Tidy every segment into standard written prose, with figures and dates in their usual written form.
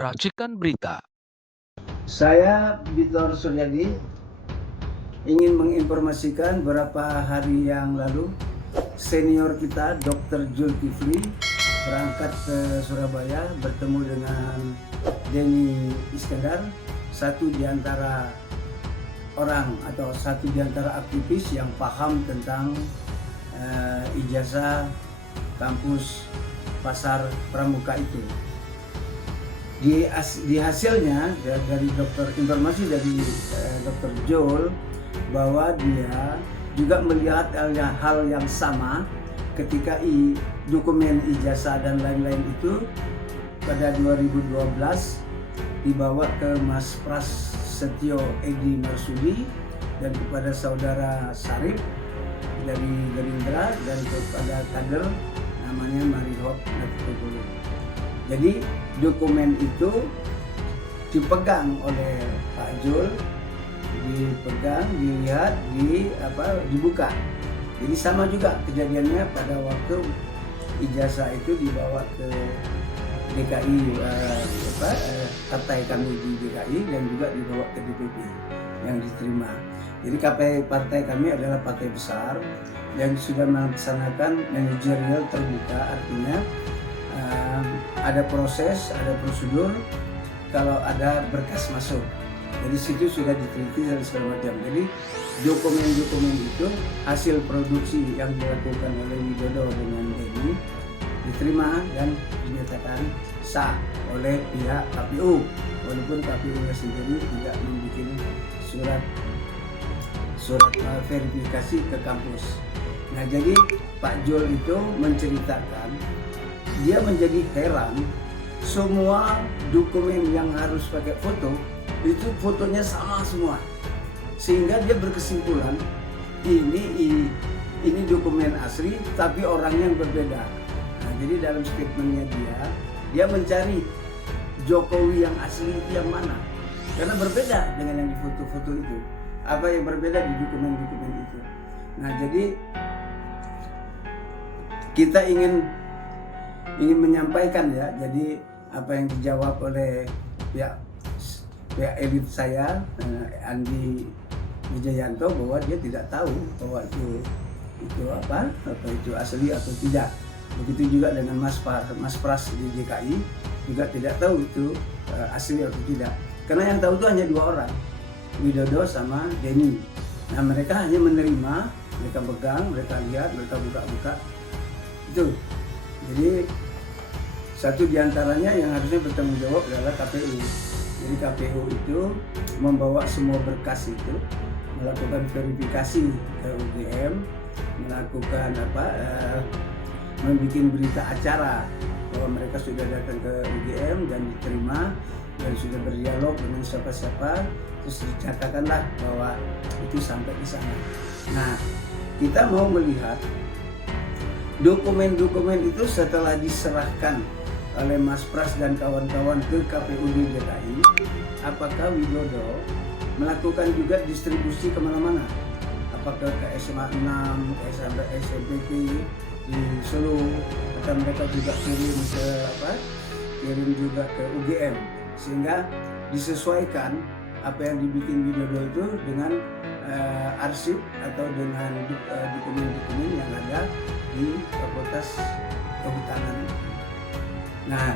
Racikan Berita. Saya Bitor Suryadi ingin menginformasikan beberapa hari yang lalu senior kita Dr. Zulkifli berangkat ke Surabaya bertemu dengan Denny Iskandar, satu di antara orang atau satu di antara aktivis yang paham tentang ijazah kampus Pasar Pramuka itu. Di hasilnya dari informasi dari Dr. Jol bahwa dia juga melihat hal yang sama ketika dokumen ijazah dan lain-lain itu pada 2012 dibawa ke Mas Pras Setio Edi Marsudi dan kepada saudara Sarip dari Gerindra dan kepada kader namanya Marihop Natugulu. Jadi dokumen itu dipegang oleh Pak Jul, dipegang, dilihat, dibuka. Jadi sama juga kejadiannya pada waktu ijazah itu dibawa ke DKI, partai kami di DKI dan juga dibawa ke DPP yang diterima. Jadi partai kami adalah partai besar yang sudah melaksanakan manajerial terbuka, artinya ada proses, ada prosedur kalau ada berkas masuk. Jadi situ sudah diteliti dan segala macam. Jadi dokumen-dokumen itu hasil produksi yang dilakukan oleh Widodo dengan Denny diterima dan dinyatakan sah oleh pihak KPU, walaupun KPU-nya sendiri tidak membuat surat verifikasi ke kampus. Nah, jadi Pak Jol itu menceritakan dia menjadi heran semua dokumen yang harus pakai foto itu fotonya sama semua, sehingga dia berkesimpulan ini dokumen asli tapi orang yang berbeda. Nah, jadi dalam statementnya dia mencari Jokowi yang asli itu yang mana, karena berbeda dengan yang di foto-foto itu. Apa yang berbeda di dokumen-dokumen itu? Nah, jadi kita ingin menyampaikan ya, jadi apa yang dijawab oleh pihak elit saya, Andi Wijayanto, bahwa dia tidak tahu bahwa itu asli atau tidak. Begitu juga dengan Mas Pras di DKI juga tidak tahu itu asli atau tidak. Karena yang tahu itu hanya dua orang, Widodo sama Denny. Nah, mereka hanya menerima, mereka pegang, mereka lihat, mereka buka-buka itu. Jadi satu diantaranya yang harusnya bertanggung jawab adalah KPU. Jadi KPU itu membawa semua berkas itu, melakukan verifikasi ke UGM, melakukan membuat berita acara bahwa mereka sudah datang ke UGM dan diterima dan sudah berdialog dengan siapa-siapa, terus dicatatkanlah bahwa itu sampai di sana. Nah, kita mau melihat dokumen-dokumen itu setelah diserahkan oleh Mas Pras dan kawan-kawan ke KPUD DKI, apakah Widodo melakukan juga distribusi kemana-mana? Apakah ke SMA 6, sampai SMPT di Solo, atau mereka juga kirim juga ke UGM, sehingga disesuaikan apa yang dibikin Widodo itu dengan arsip atau dengan dokumen-dokumen yang ada di Fakultas Kehutanan. Nah,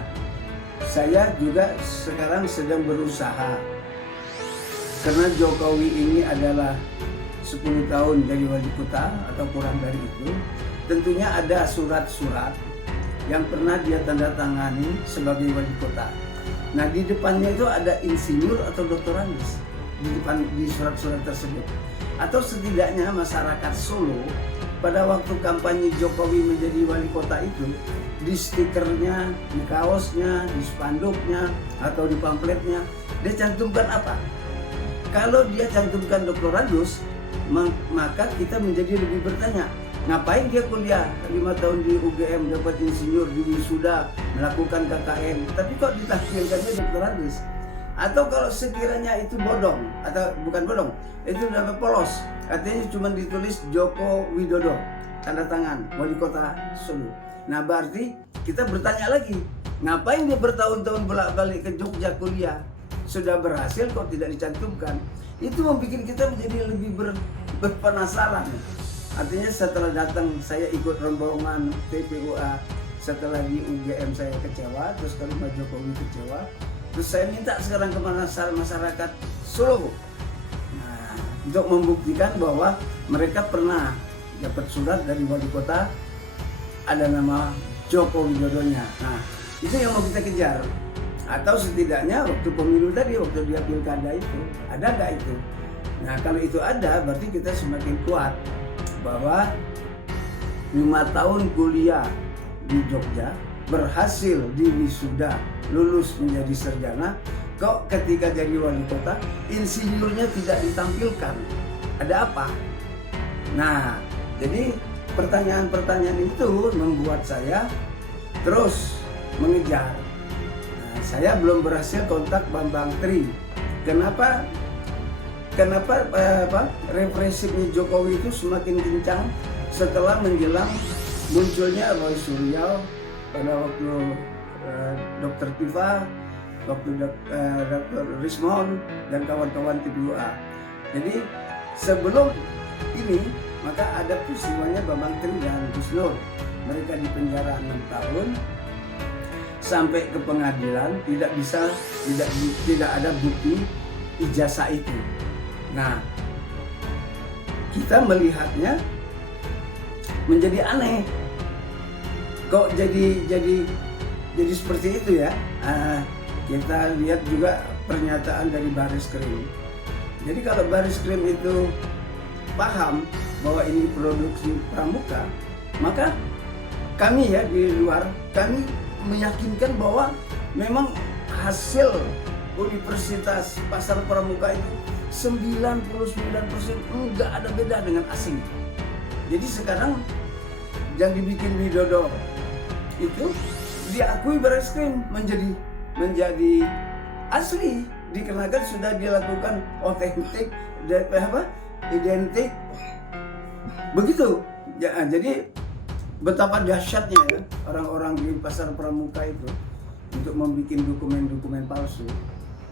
saya juga sekarang sedang berusaha, karena Jokowi ini adalah 10 tahun jadi wali kota atau kurang dari itu, tentunya ada surat-surat yang pernah dia tanda tangani sebagai wali kota. Nah, di depannya itu ada insinyur atau doktorandos di surat-surat tersebut. Atau setidaknya masyarakat Solo pada waktu kampanye Jokowi menjadi wali kota itu, di stikernya, di kaosnya, di spanduknya, atau di pamfletnya, dia cantumkan apa? Kalau dia cantumkan doktorandos, maka kita menjadi lebih bertanya, ngapain dia kuliah 5 tahun di UGM, dapat insinyur, di wisuda, melakukan KKN, tapi kok ditafsirkannya doktorandos? Atau kalau sekiranya itu bodong, atau bukan bodong, itu dapat polos, artinya cuma ditulis Joko Widodo, tanda tangan wali kota Solo. Nah, berarti kita bertanya lagi, Ngapain dia bertahun-tahun bolak-balik ke Jogja kuliah? Sudah berhasil kok tidak dicantumkan. Itu membuat kita menjadi lebih berpenasaran. Artinya setelah datang saya ikut rombongan TPUA, setelah di UGM saya kecewa, terus kalau Pak Jokowi kecewa, terus saya minta sekarang ke masyarakat Solo, nah, untuk membuktikan bahwa mereka pernah dapat surat dari wali kota ada nama Joko Widodonya. Nah, itu yang mau kita kejar. Atau setidaknya waktu pemilu tadi, waktu dia pilkada itu, ada nggak itu? Nah, kalau itu ada, berarti kita semakin kuat bahwa 5 tahun kuliah di Jogja, berhasil di wisuda, lulus menjadi sarjana, kok ketika jadi wali kota, insinyurnya tidak ditampilkan. Ada apa? Nah, jadi pertanyaan-pertanyaan itu membuat saya terus mengejar. Nah, saya belum berhasil kontak Bambang Tri. Kenapa represifnya Jokowi itu semakin kencang setelah menjelang munculnya Roy Suryo pada waktu Dr. Tifa, waktu Dr. Rismon dan kawan-kawan TPUA. Jadi sebelum ini maka ada peristiwanya Bambang Tri dan Gus Nur. Mereka dipenjara 6 tahun sampai ke pengadilan, tidak ada bukti ijazah itu. Nah, kita melihatnya menjadi aneh. Kok jadi seperti itu ya? Kita lihat juga pernyataan dari Baris-Krim. Jadi kalau Baris-Krim itu paham bahwa ini produksi pramuka, maka kami ya di luar, kami meyakinkan bahwa memang hasil Universitas Pasar Pramuka itu 99% enggak ada beda dengan asing. Jadi sekarang yang dibikin Widodo itu diakui Baris-Krim menjadi asli, dikarenakan sudah dilakukan otentik, identik begitu ya. Jadi betapa dahsyatnya ya orang-orang di Pasar Pramuka itu untuk membuat dokumen-dokumen palsu,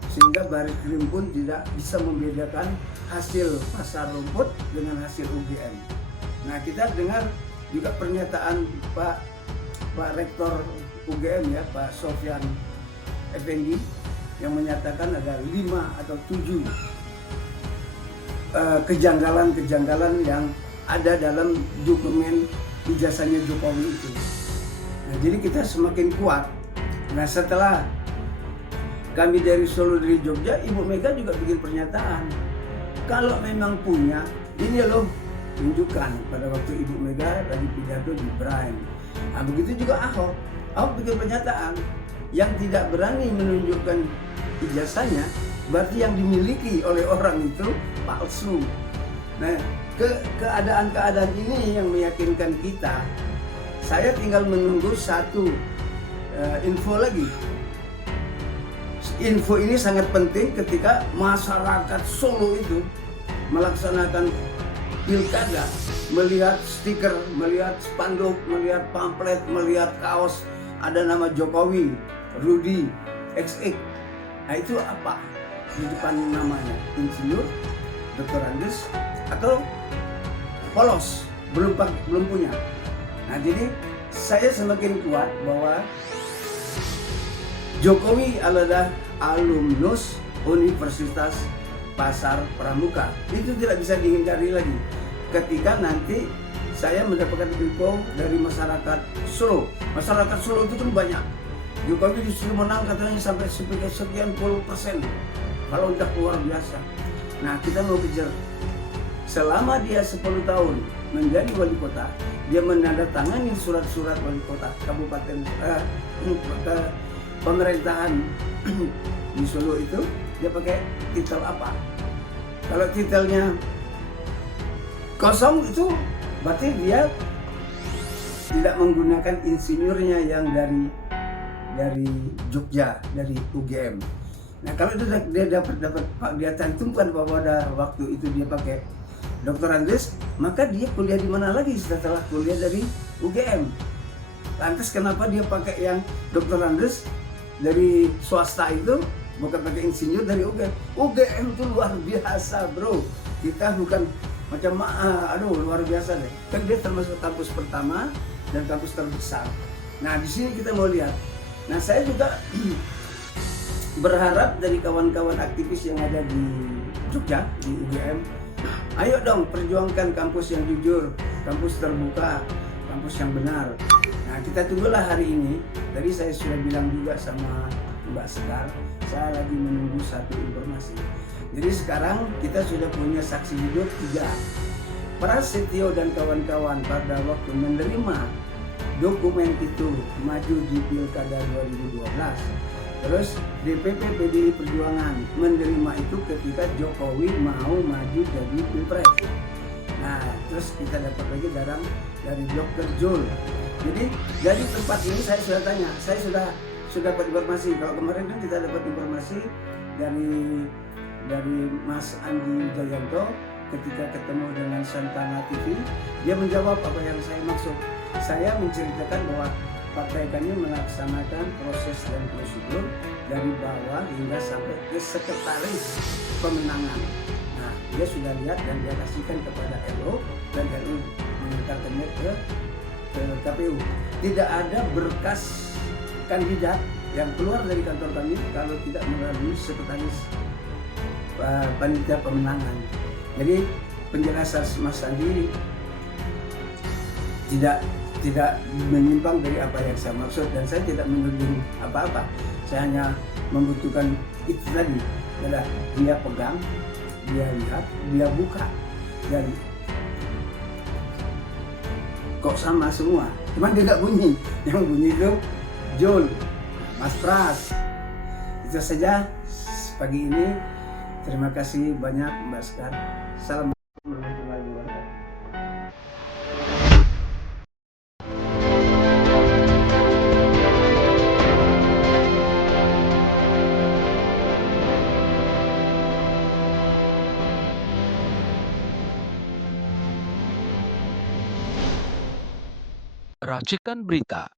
sehingga Baris-Krim pun tidak bisa membedakan hasil pasar rumput dengan hasil UGM. Nah, kita dengar juga pernyataan Pak Rektor UGM ya, Pak Sofyan Effendi, yang menyatakan ada 5 atau 7 kejanggalan-kejanggalan yang ada dalam dokumen ijazahnya Jokowi itu. Nah, jadi kita semakin kuat. Nah, setelah kami dari Solo, dari Jogja, Ibu Mega juga bikin pernyataan. Kalau memang punya, ini loh, tunjukkan. Pada waktu Ibu Mega lagi pidato di Prime. Nah, begitu juga Ahok. Ahok bikin pernyataan. Yang tidak berani menunjukkan ijazahnya, berarti yang dimiliki oleh orang itu palsu. Nah, keadaan-keadaan ini yang meyakinkan kita. Saya tinggal menunggu satu info lagi. Info ini sangat penting ketika masyarakat Solo itu melaksanakan pilkada, melihat stiker, melihat spanduk, melihat pamflet, melihat kaos ada nama Jokowi, Rudi, XX. Nah, itu apa di depan namanya? Insinyur, doktorandes, atau polos, belum punya. Nah, jadi saya semakin kuat bahwa Jokowi adalah alumnus Universitas Pasar Pramuka. Itu tidak bisa dihindari lagi. Ketika nanti saya mendapatkan info dari masyarakat Solo. Masyarakat Solo itu kan banyak. Jokowi disuruh menang katanya sampai sekian puluh %. Kalau udah luar biasa. Nah, kita mau kejar. Selama dia 10 tahun menjadi wali kota, dia menandatangani surat-surat wali kota kabupaten pemerintahan di Solo itu, dia pakai titel apa? Kalau titelnya kosong itu berarti dia tidak menggunakan insinyurnya yang dari Jogja, dari UGM. Nah, kalau dia dia cantumkan bahwa pada waktu itu dia pakai doktorandes, maka dia kuliah di mana lagi setelah kuliah dari UGM? Lantas kenapa dia pakai yang Dr. Andes dari swasta itu, bukan pakai insinyur dari UGM? UGM itu luar biasa, bro. Kita bukan macam aduh luar biasa deh. Kan dia termasuk kampus pertama dan kampus terbesar. Nah di sini kita mau lihat. Nah saya juga berharap dari kawan-kawan aktivis yang ada di Jogja, di UGM, ayo dong perjuangkan kampus yang jujur, kampus terbuka, kampus yang benar. Nah kita tunggulah hari ini. Tadi saya sudah bilang juga sama Mbak Sekar, saya lagi menunggu satu informasi. Jadi sekarang kita sudah punya saksi hidup 3. Prasetyo dan kawan-kawan pada waktu menerima dokumen itu maju di Pilkada 2012. Terus DPP PDI Perjuangan menerima itu ketika Jokowi mau maju jadi Pilpres. Nah, terus kita dapat lagi dari Dr. Jul. Jadi dari tempat ini saya sudah tanya, saya sudah dapat informasi. Kalau kemarin kan kita dapat informasi dari Mas Andi Jayanto ketika ketemu dengan Santana TV, dia menjawab apa yang saya maksud. Saya menceritakan bahwa Partai kami melaksanakan proses dan prosedur dari bawah hingga sampai ke sekretaris pemenangan. Nah, dia sudah lihat dan dia kasihkan kepada LO dan LO mengantarkannya ke KPU. Tidak ada berkas kandidat yang keluar dari kantor kami kalau tidak melalui sekretaris panitia pemenangan. Jadi penjelasan Mas Andi tidak menyimpang dari apa yang saya maksud, dan saya tidak menuding apa-apa. Saya hanya membutuhkan itu tadi, adalah dia pegang, dia lihat, dia buka, dan kok sama semua, cuman dia nggak bunyi. Yang bunyi itu Jul, Mas Pras. Itu saja pagi ini. Terima kasih banyak Mbak Sekar. Salam warahmatullahi wabarakatuh. Racikan Berita